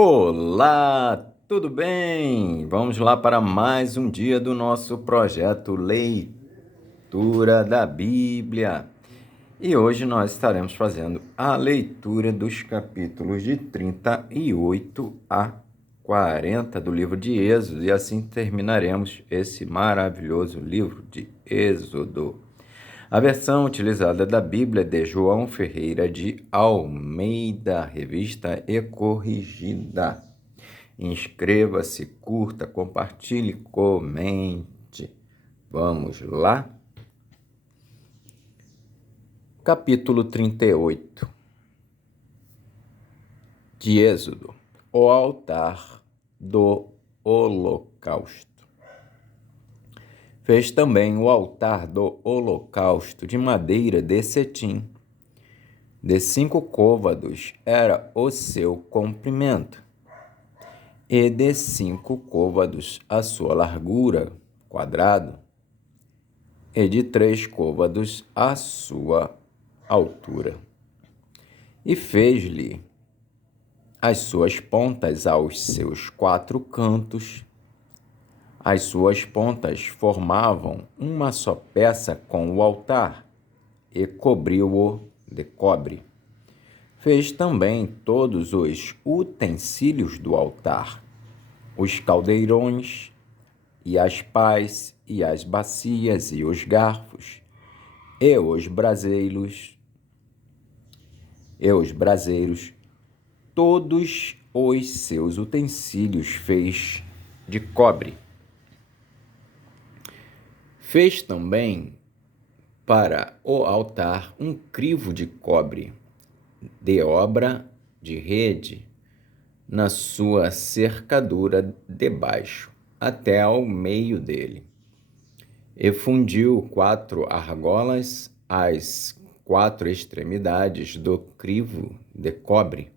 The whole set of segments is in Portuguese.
Olá, tudo bem? Vamos lá para mais um dia do nosso projeto Leitura da Bíblia. E hoje nós estaremos fazendo a leitura dos capítulos de 38 a 40 do livro de Êxodo, e assim terminaremos esse maravilhoso livro de Êxodo. A versão utilizada da Bíblia é de João Ferreira de Almeida, revista e corrigida. Inscreva-se, curta, compartilhe, comente. Vamos lá? Capítulo 38 de Êxodo: o altar do holocausto. Fez também o altar do holocausto de madeira de cetim. De 5 côvados era o seu comprimento, e de 5 côvados a sua largura, quadrado, e de 3 côvados a sua altura. E fez-lhe as suas pontas aos seus 4 cantos. As suas pontas formavam uma só peça com o altar, e cobriu-o de cobre. Fez também todos os utensílios do altar, os caldeirões, e as pás, e as bacias, e os garfos, e os braseiros, todos os seus utensílios fez de cobre. Fez também para o altar um crivo de cobre, de obra de rede, na sua cercadura de baixo, até ao meio dele. E fundiu 4 argolas às 4 extremidades do crivo de cobre,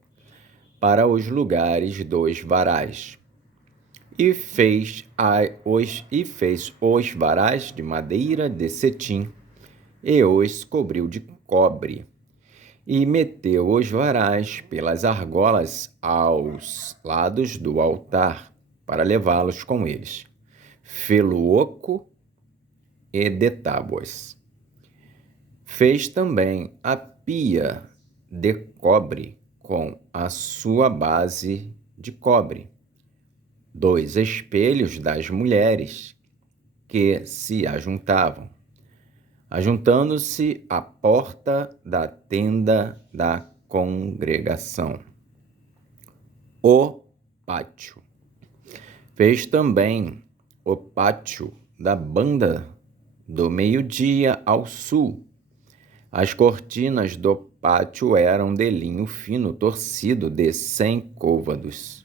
para os lugares dos varais. E fez os varais de madeira de cetim, e os cobriu de cobre. E meteu os varais pelas argolas aos lados do altar, para levá-los com eles. Fê-lo oco e de tábuas. Fez também a pia de cobre com a sua base de cobre, 2 espelhos das mulheres que se ajuntavam, ajuntando-se à porta da tenda da congregação. O pátio. Fez também o pátio da banda do meio-dia ao sul. As cortinas do pátio eram de linho fino torcido de 100 côvados.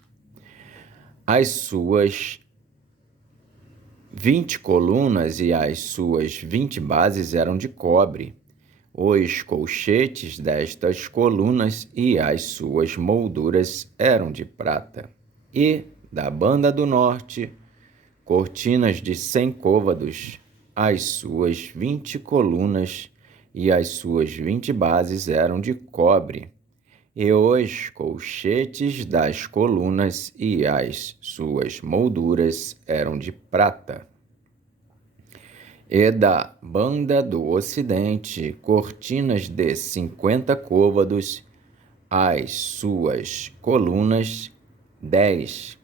As suas 20 colunas e as suas 20 bases eram de cobre. Os colchetes destas colunas e as suas molduras eram de prata. E, da banda do norte, cortinas de 100 côvados. As suas 20 colunas e as suas 20 bases eram de cobre, e os colchetes das colunas e as suas molduras eram de prata. E da banda do ocidente, cortinas de 50 côvados, as suas colunas 10,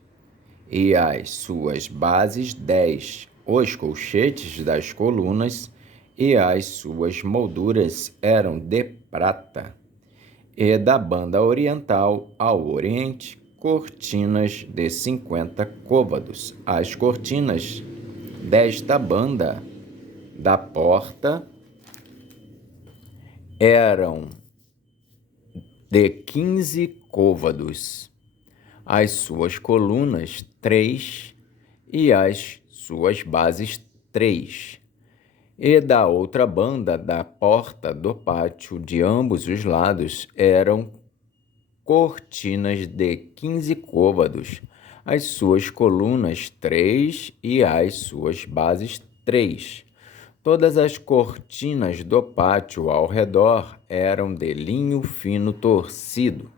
e as suas bases 10, os colchetes das colunas e as suas molduras eram de prata. E da banda oriental ao oriente, cortinas de 50 côvados. As cortinas desta banda da porta eram de 15 côvados. As suas colunas 3 e as suas bases 3. E da outra banda da porta do pátio, de ambos os lados, eram cortinas de 15 côvados, as suas colunas 3 e as suas bases 3. Todas as cortinas do pátio ao redor eram de linho fino torcido.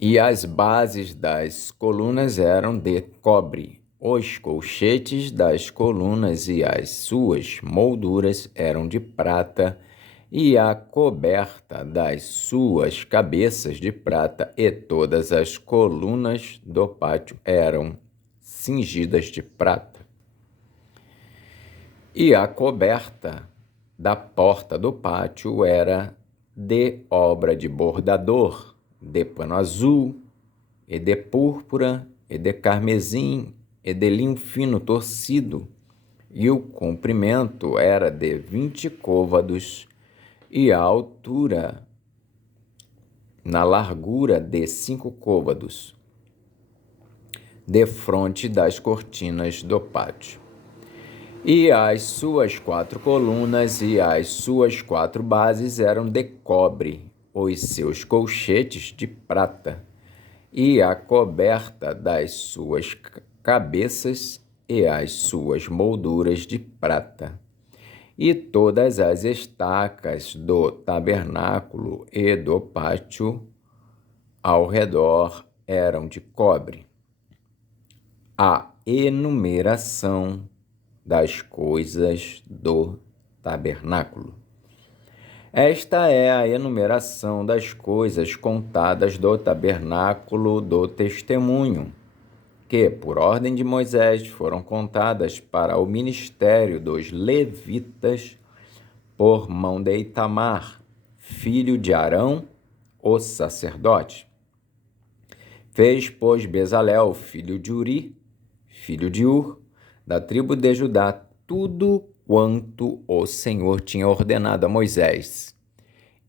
E as bases das colunas eram de cobre. Os colchetes das colunas e as suas molduras eram de prata, e a coberta das suas cabeças de prata, e todas as colunas do pátio eram cingidas de prata. E a coberta da porta do pátio era de obra de bordador, de pano azul, e de púrpura, e de carmesim, e de linho fino torcido, e o comprimento era de 20 côvados, e a altura na largura de 5 côvados, defronte das cortinas do pátio. E as suas 4 colunas e as suas 4 bases eram de cobre, os seus colchetes de prata, e a coberta das suas cabeças e as suas molduras de prata. E todas as estacas do tabernáculo e do pátio ao redor eram de cobre. A enumeração das coisas do tabernáculo. Esta é a enumeração das coisas contadas do tabernáculo do testemunho, que, por ordem de Moisés, foram contadas para o ministério dos levitas por mão de Itamar, filho de Arão, o sacerdote. Fez, pois, Bezalel, filho de Uri, filho de Ur, da tribo de Judá, tudo quanto o Senhor tinha ordenado a Moisés.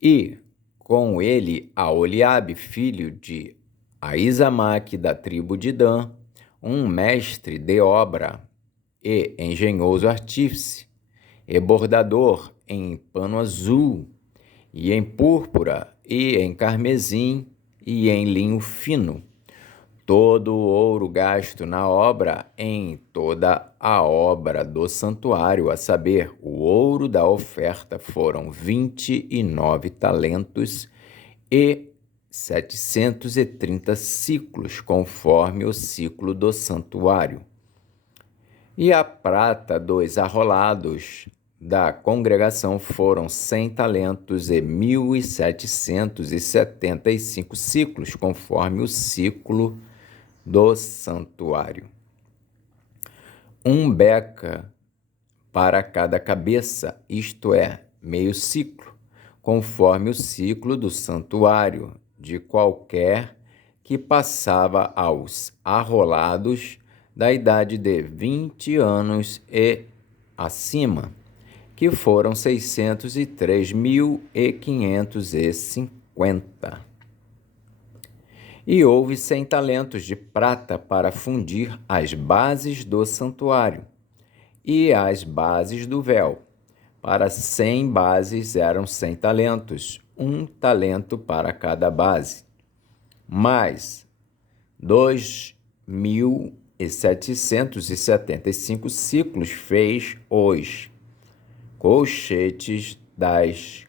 E com ele a Oliabe, filho de Aizamaque, da tribo de Dan, um mestre de obra e engenhoso artífice, e bordador em pano azul, e em púrpura, e em carmesim, e em linho fino. Todo o ouro gasto na obra, em toda a obra do santuário, a saber, o ouro da oferta, foram 29 talentos e 730 ciclos, conforme o ciclo do santuário. E a prata dos arrolados da congregação foram 100 talentos e 1.775 ciclos, conforme o ciclo do santuário. Um beca para cada cabeça, isto é, meio ciclo, conforme o ciclo do santuário, de qualquer que passava aos arrolados da idade de 20 anos e acima, que foram 603.550. E houve 100 talentos de prata para fundir as bases do santuário e as bases do véu. Para 100 bases eram 100 talentos, 1 talento para cada base. Mais 2.775 ciclos fez os colchetes das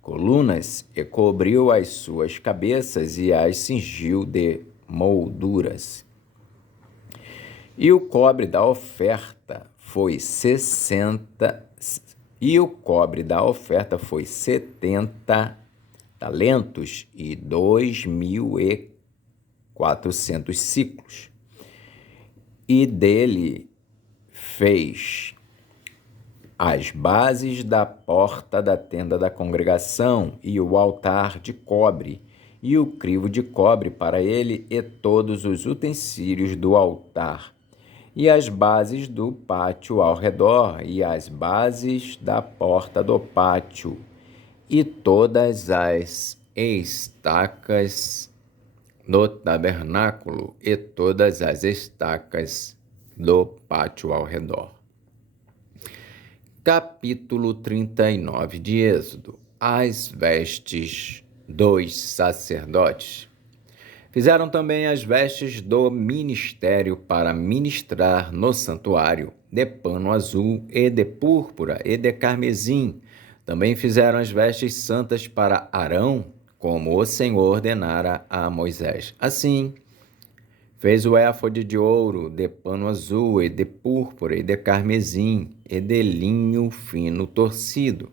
colunas e cobriu as suas cabeças e as cingiu de molduras. E o cobre da oferta foi 70 talentos e 2.400 ciclos. E dele fez as bases da porta da tenda da congregação e o altar de cobre e o crivo de cobre para ele e todos os utensílios do altar, e as bases do pátio ao redor e as bases da porta do pátio e todas as estacas do tabernáculo e todas as estacas do pátio ao redor. Capítulo 39 de Êxodo. As vestes dos sacerdotes. Fizeram também as vestes do ministério para ministrar no santuário, de pano azul e de púrpura e de carmesim. Também fizeram as vestes santas para Arão, como o Senhor ordenara a Moisés. Assim, fez o éfode de ouro, de pano azul, e de púrpura, e de carmesim, e de linho fino torcido.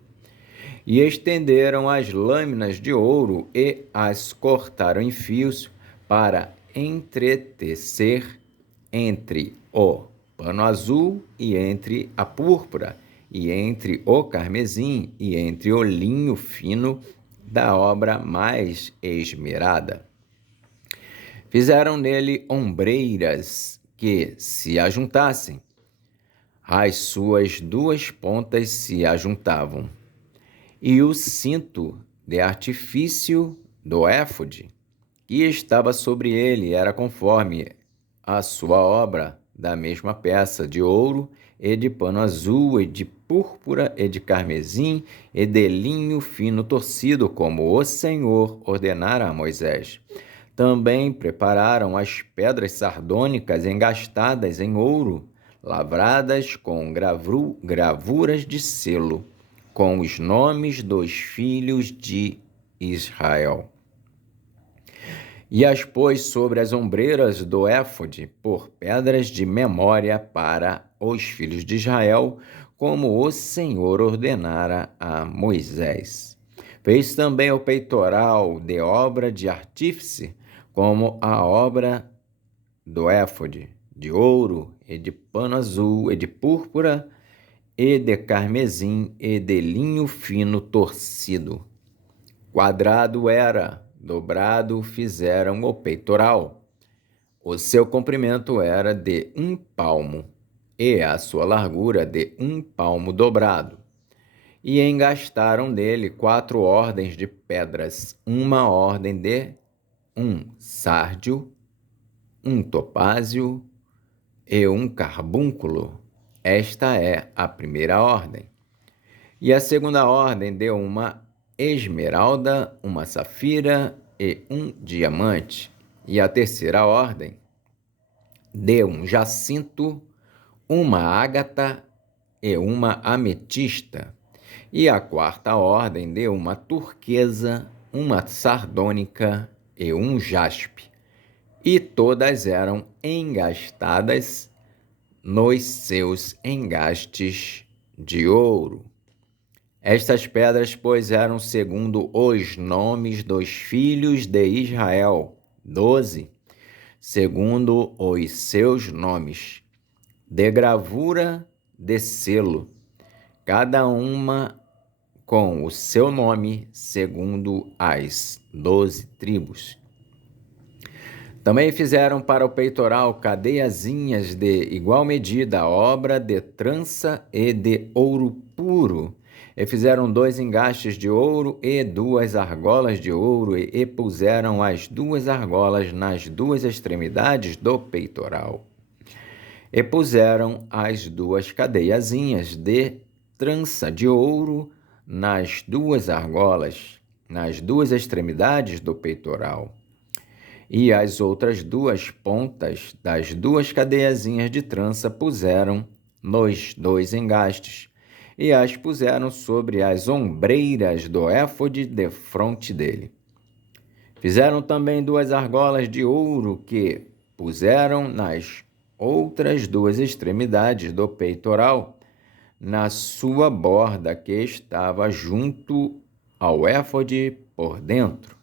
E estenderam as lâminas de ouro e as cortaram em fios para entretecer entre o pano azul e entre a púrpura, e entre o carmesim e entre o linho fino da obra mais esmerada. Fizeram nele ombreiras que se ajuntassem, as suas duas pontas se ajuntavam, e o cinto de artifício do éfode que estava sobre ele era conforme a sua obra, da mesma peça de ouro e de pano azul e de púrpura e de carmesim e de linho fino torcido, como o Senhor ordenara a Moisés. Também prepararam as pedras sardônicas engastadas em ouro, lavradas com gravuras de selo, com os nomes dos filhos de Israel. E as pôs sobre as ombreiras do éfode por pedras de memória para os filhos de Israel, como o Senhor ordenara a Moisés. Fez também o peitoral de obra de artífice, como a obra do éfode, de ouro e de pano azul e de púrpura e de carmesim e de linho fino torcido. Quadrado era, dobrado fizeram o peitoral. O seu comprimento era de 1 palmo, e a sua largura de 1 palmo dobrado. E engastaram nele 4 ordens de pedras, uma ordem de um sárdio, um topázio e um carbúnculo. Esta é a primeira ordem. E a segunda ordem de uma esmeralda, uma safira e um diamante. E a terceira ordem de um jacinto, uma ágata e uma ametista. E a quarta ordem de uma turquesa, uma sardônica e um jaspe. E todas eram engastadas nos seus engastes de ouro. Estas pedras, pois, eram segundo os nomes dos filhos de Israel, 12, segundo os seus nomes, de gravura de selo, cada uma com o seu nome, segundo as 12 tribos. Também fizeram para o peitoral cadeiazinhas de igual medida, obra de trança e de ouro puro. E fizeram 2 engastes de ouro e 2 argolas de ouro, e puseram as 2 argolas nas 2 extremidades do peitoral. E puseram as 2 cadeiazinhas de trança de ouro nas 2 argolas, nas 2 extremidades do peitoral. E as outras 2 pontas das 2 cadeiazinhas de trança puseram nos 2 engastes, e as puseram sobre as ombreiras do éfode defronte dele. Fizeram também 2 argolas de ouro que puseram nas outras 2 extremidades do peitoral, na sua borda que estava junto ao éfode por dentro.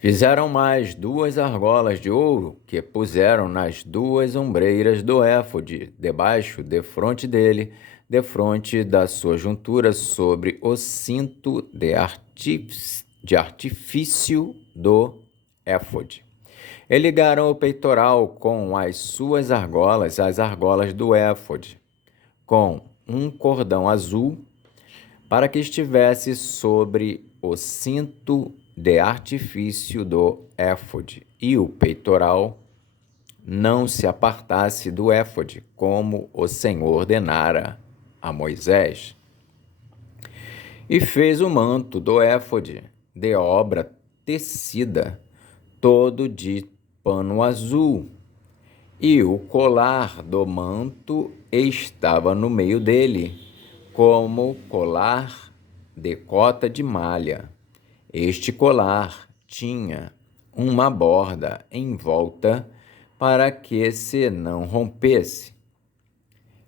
Fizeram mais 2 argolas de ouro que puseram nas 2 ombreiras do éfode, debaixo, defronte dele, defronte da sua juntura, sobre o cinto de artifício do éfode. E ligaram o peitoral com as suas argolas, as argolas do éfode, com um cordão azul, para que estivesse sobre o cinto de artifício do éfode, e o peitoral não se apartasse do éfode, como o Senhor ordenara a Moisés. E fez o manto do éfode de obra tecida, todo de pano azul, e o colar do manto estava no meio dele, como colar de cota de malha. Este colar tinha uma borda em volta para que se não rompesse.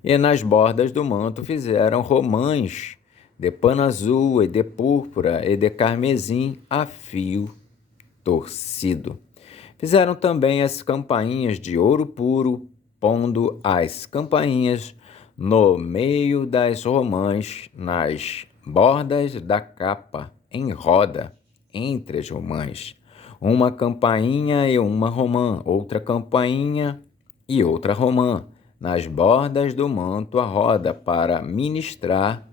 E nas bordas do manto fizeram romãs de pano azul e de púrpura e de carmesim a fio torcido. Fizeram também as campainhas de ouro puro, pondo as campainhas no meio das romãs, nas bordas da capa, em roda, entre as romãs. Uma campainha e uma romã, outra campainha e outra romã, nas bordas do manto a roda, para ministrar,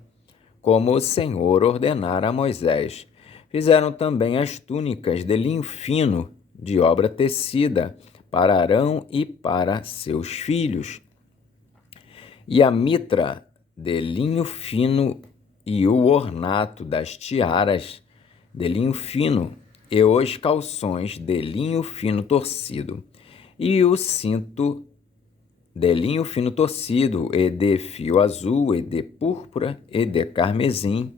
como o Senhor ordenara a Moisés. Fizeram também as túnicas de linho fino, de obra tecida, para Arão e para seus filhos, e a mitra de linho fino, e o ornato das tiaras de linho fino, e os calções de linho fino torcido, e o cinto de linho fino torcido, e de fio azul, e de púrpura, e de carmesim,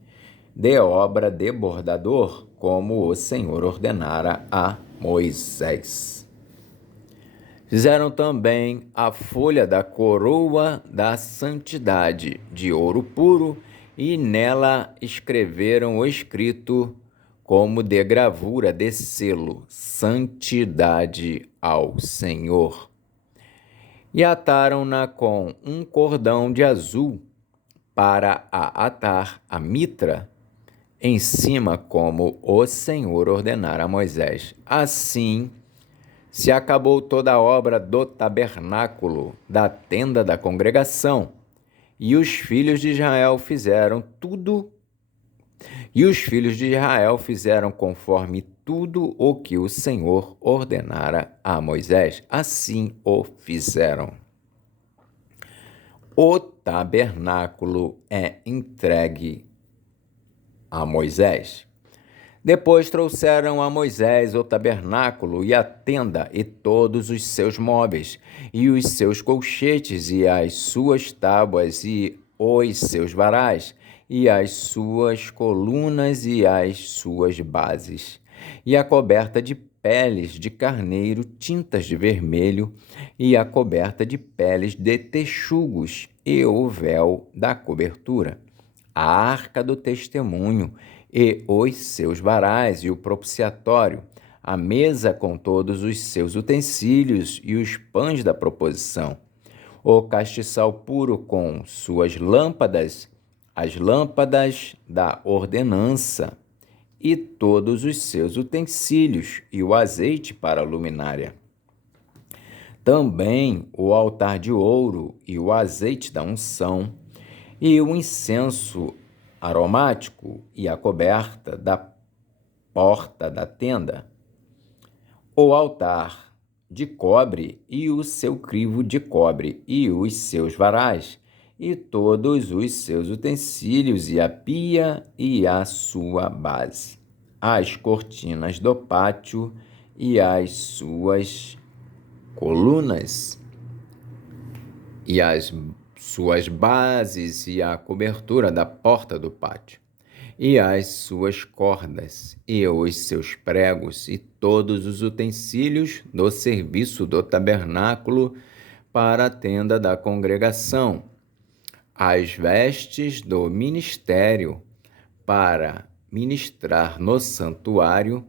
de obra de bordador, como o Senhor ordenara a Moisés. Fizeram também a folha da coroa da santidade, de ouro puro, e nela escreveram o escrito, como de gravura de selo, santidade ao Senhor. E ataram-na com um cordão de azul para a atar a mitra em cima, como o Senhor ordenara a Moisés. Assim se acabou toda a obra do tabernáculo, da tenda da congregação, e os filhos de Israel fizeram conforme tudo o que o Senhor ordenara a Moisés. Assim o fizeram. O tabernáculo é entregue a Moisés. Depois trouxeram a Moisés o tabernáculo e a tenda e todos os seus móveis, e os seus colchetes, e as suas tábuas, e os seus varais, e as suas colunas, e as suas bases, e a coberta de peles de carneiro tintas de vermelho, e a coberta de peles de texugos, e o véu da cobertura, a arca do testemunho, e os seus varais, e o propiciatório, a mesa com todos os seus utensílios, e os pães da proposição, o castiçal puro com suas lâmpadas, as lâmpadas da ordenança, e todos os seus utensílios, e o azeite para a luminária. Também o altar de ouro, e o azeite da unção, e o incenso aromático, e a coberta da porta da tenda, o altar de cobre, e o seu crivo de cobre, e os seus varais, e todos os seus utensílios, e a pia e a sua base, as cortinas do pátio e as suas colunas, e as suas bases, e a cobertura da porta do pátio, e as suas cordas, e os seus pregos, e todos os utensílios do serviço do tabernáculo para a tenda da congregação, as vestes do ministério para ministrar no santuário,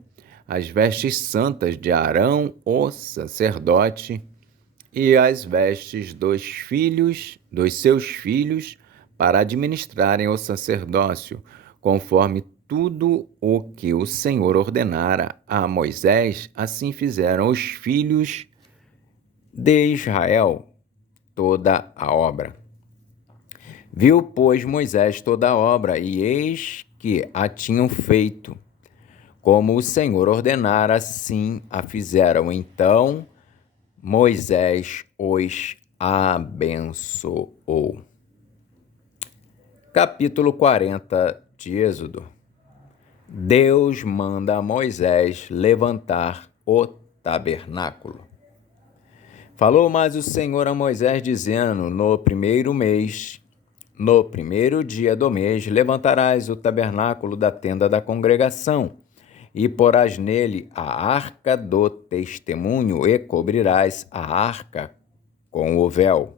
as vestes santas de Arão, o sacerdote, e as vestes dos seus filhos, para administrarem o sacerdócio, conforme tudo o que o Senhor ordenara a Moisés. Assim fizeram os filhos de Israel toda a obra. Viu, pois, Moisés toda a obra, e eis que a tinham feito, como o Senhor ordenara, assim a fizeram. Então Moisés os abençoou. Capítulo 40 de Êxodo. Deus manda a Moisés levantar o tabernáculo. Falou mais o Senhor a Moisés, dizendo: no primeiro mês, No primeiro dia do mês levantarás o tabernáculo da tenda da congregação, e porás nele a arca do testemunho, e cobrirás a arca com o véu.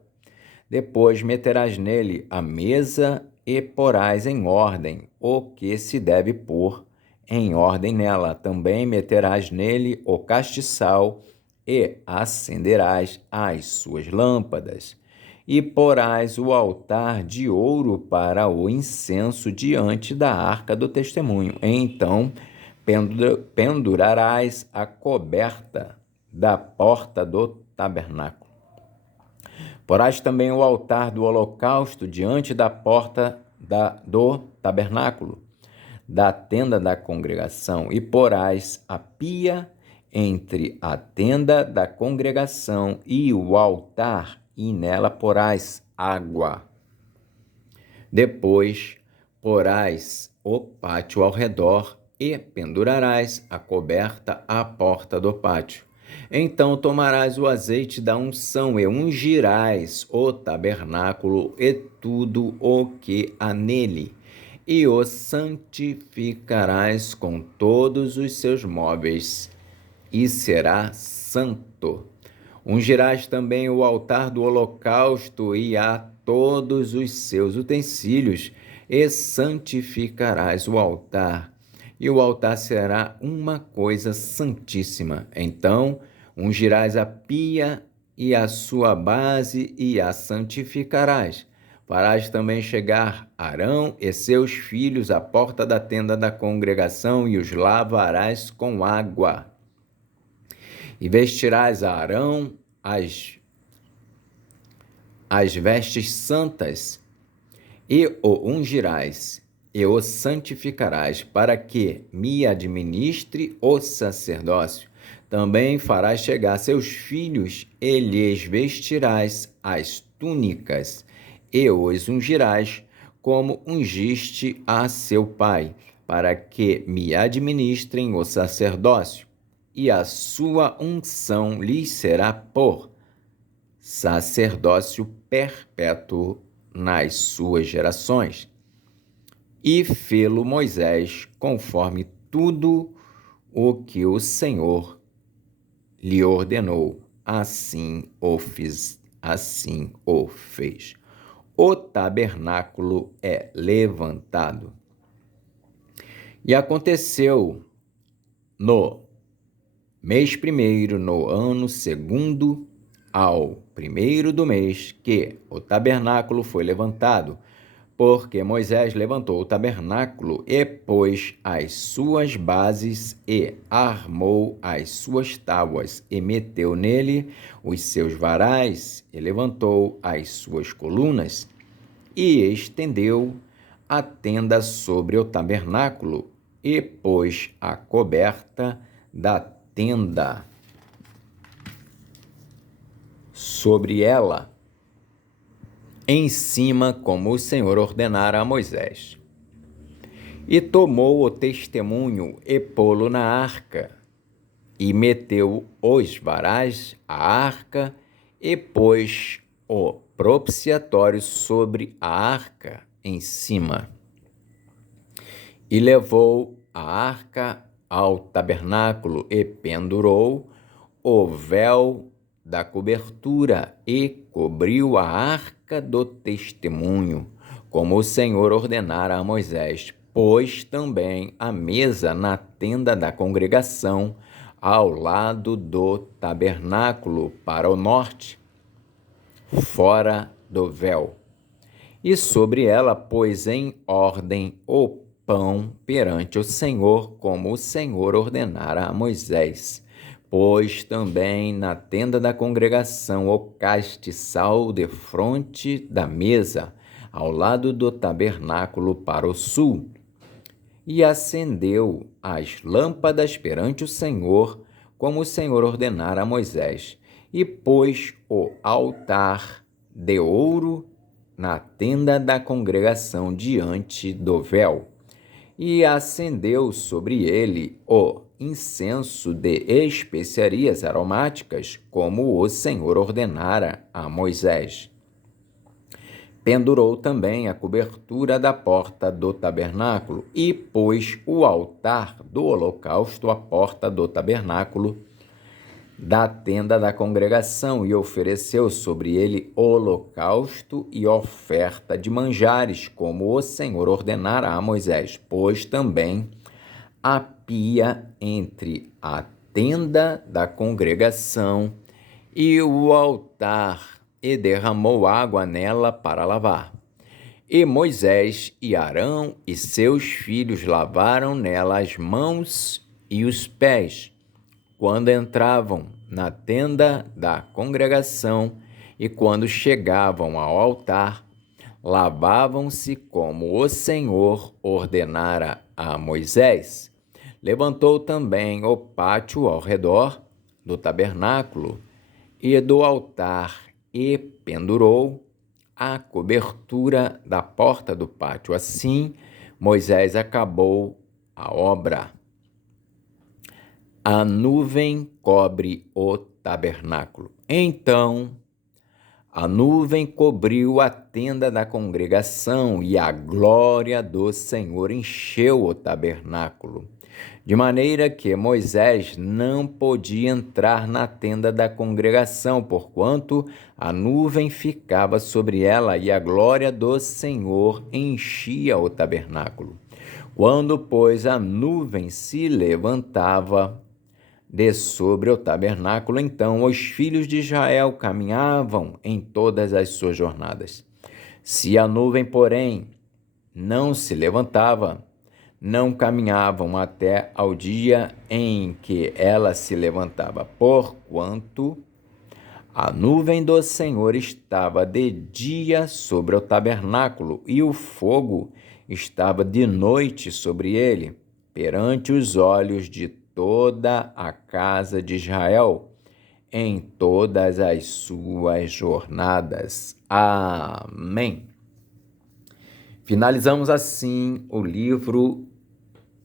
Depois meterás nele a mesa e porás em ordem o que se deve pôr em ordem nela. Também meterás nele o castiçal e acenderás as suas lâmpadas. E porás o altar de ouro para o incenso diante da arca do testemunho. Então pendurarás a coberta da porta do tabernáculo. Porás também o altar do holocausto diante da porta do tabernáculo, da tenda da congregação, e porás a pia entre a tenda da congregação e o altar, e nela porás água. Depois porás o pátio ao redor e pendurarás a coberta à porta do pátio. Então tomarás o azeite da unção e ungirás o tabernáculo e tudo o que há nele, e o santificarás com todos os seus móveis, e será santo. Ungirás também o altar do holocausto e a todos os seus utensílios, e santificarás o altar, e o altar será uma coisa santíssima. Então ungirás a pia e a sua base, e a santificarás. Farás também chegar Arão e seus filhos à porta da tenda da congregação, e os lavarás com água. E vestirás a Arão as vestes santas, e o ungirás, e o santificarás, para que me administre o sacerdócio. Também farás chegar seus filhos, e lhes vestirás as túnicas, e os ungirás, como ungiste a seu pai, para que me administrem o sacerdócio. E a sua unção lhes será por sacerdócio perpétuo nas suas gerações. E fê-lo Moisés conforme tudo o que o Senhor lhe ordenou. Assim o fez. O tabernáculo é levantado. E aconteceu no mês primeiro, no ano segundo, ao primeiro do mês, que o tabernáculo foi levantado, porque Moisés levantou o tabernáculo e pôs as suas bases e armou as suas tábuas e meteu nele os seus varais e levantou as suas colunas e estendeu a tenda sobre o tabernáculo e pôs a coberta da tenda sobre ela, em cima, como o Senhor ordenara a Moisés. E tomou o testemunho e pô-lo na arca, e meteu os varais à arca, e pôs o propiciatório sobre a arca em cima. E levou a arca ao tabernáculo e pendurou o véu da cobertura e cobriu a arca do testemunho, como o Senhor ordenara a Moisés. Pôs também a mesa na tenda da congregação, ao lado do tabernáculo, para o norte, fora do véu. E sobre ela pôs em ordem o pão perante o Senhor, como o Senhor ordenara a Moisés. Pôs também na tenda da congregação o castiçal defronte da mesa, ao lado do tabernáculo para o sul. E acendeu as lâmpadas perante o Senhor, como o Senhor ordenara a Moisés. E pôs o altar de ouro na tenda da congregação diante do véu. E acendeu sobre ele o incenso de especiarias aromáticas, como o Senhor ordenara a Moisés. Pendurou também a cobertura da porta do tabernáculo e pôs o altar do holocausto à porta do tabernáculo da tenda da congregação e ofereceu sobre ele holocausto e oferta de manjares, como o Senhor ordenara a Moisés. Pôs também a pia entre a tenda da congregação e o altar e derramou água nela para lavar. E Moisés e Arão e seus filhos lavaram nela as mãos e os pés, quando entravam na tenda da congregação e quando chegavam ao altar, lavavam-se como o Senhor ordenara a Moisés. Levantou também o pátio ao redor do tabernáculo e do altar e pendurou a cobertura da porta do pátio. Assim, Moisés acabou a obra. A nuvem cobre o tabernáculo. Então, a nuvem cobriu a tenda da congregação e a glória do Senhor encheu o tabernáculo, de maneira que Moisés não podia entrar na tenda da congregação, porquanto a nuvem ficava sobre ela e a glória do Senhor enchia o tabernáculo. Quando, pois, a nuvem se levantava de sobre o tabernáculo, então os filhos de Israel caminhavam em todas as suas jornadas. Se a nuvem, porém, não se levantava, não caminhavam até ao dia em que ela se levantava, porquanto a nuvem do Senhor estava de dia sobre o tabernáculo e o fogo estava de noite sobre ele, perante os olhos de toda a casa de Israel, em todas as suas jornadas. Amém. Finalizamos assim o livro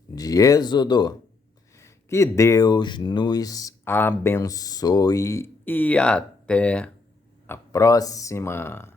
de Êxodo. Que Deus nos abençoe e até a próxima.